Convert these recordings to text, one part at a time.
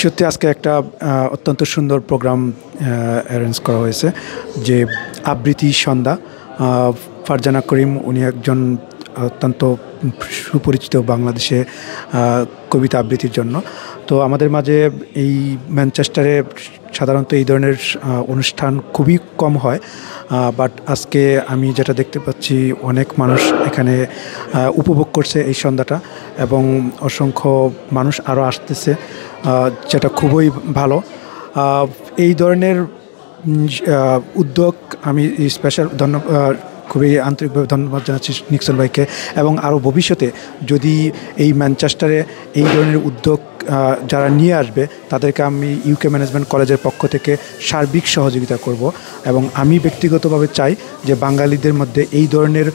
সত্যি আজকে একটা অত্যন্ত সুন্দর প্রোগ্রাম অ্যারেঞ্জ করা হয়েছে, যে আবৃত্তি সন্ধ্যা। ফারজানা করিম উনি একজন অত্যন্ত সুপরিচিত বাংলাদেশে কবিতা আবৃত্তির জন্য। তো আমাদের মাঝে এই ম্যানচেস্টারে সাধারণত এই ধরনের অনুষ্ঠান খুবই কম হয়, বাট আজকে আমি যেটা দেখতে পাচ্ছি অনেক মানুষ এখানে উপভোগ করছে এই সন্ধ্যাটা, এবং অসংখ্য মানুষ আরও আসতেছে, যেটা খুবই ভালো। এই ধরনের উদ্যোগ আমি স্পেশাল খুবই আন্তরিকভাবে ধন্যবাদ জানাচ্ছি নিক্সন ভাইকে, এবং আরও ভবিষ্যতে যদি এই ম্যানচেস্টারে এই ধরনের উদ্যোগ যারা নিয়ে আসবে তাদেরকে আমি ইউকে ম্যানেজমেন্ট কলেজের পক্ষ থেকে সার্বিক সহযোগিতা করব। এবং আমি ব্যক্তিগতভাবে চাই যে বাঙালিদের মধ্যে এই ধরনের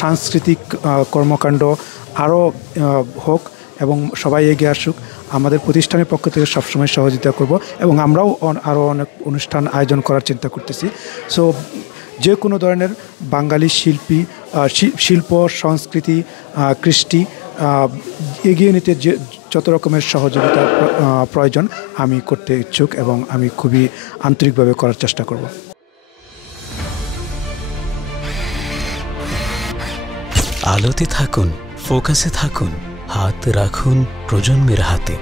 সাংস্কৃতিক কর্মকাণ্ড আরও হোক এবং সবাই এগিয়ে আসুক। আমাদের প্রতিষ্ঠানের পক্ষ থেকে সবসময় সহযোগিতা করব, এবং আমরাও আরও অনেক অনুষ্ঠান আয়োজন করার চিন্তা করতেছি। সো যে কোনো ধরনের বাঙালি শিল্প সংস্কৃতি কৃষ্টি এগিয়ে নিতে যে যত রকমের সহযোগিতা প্রয়োজন আমি করতে ইচ্ছুক, এবং আমি খুবই আন্তরিকভাবে করার চেষ্টা করব। আলোতে থাকুন, ফোকাসে থাকুন, হাত রাখুন প্রজন্মের হাতে।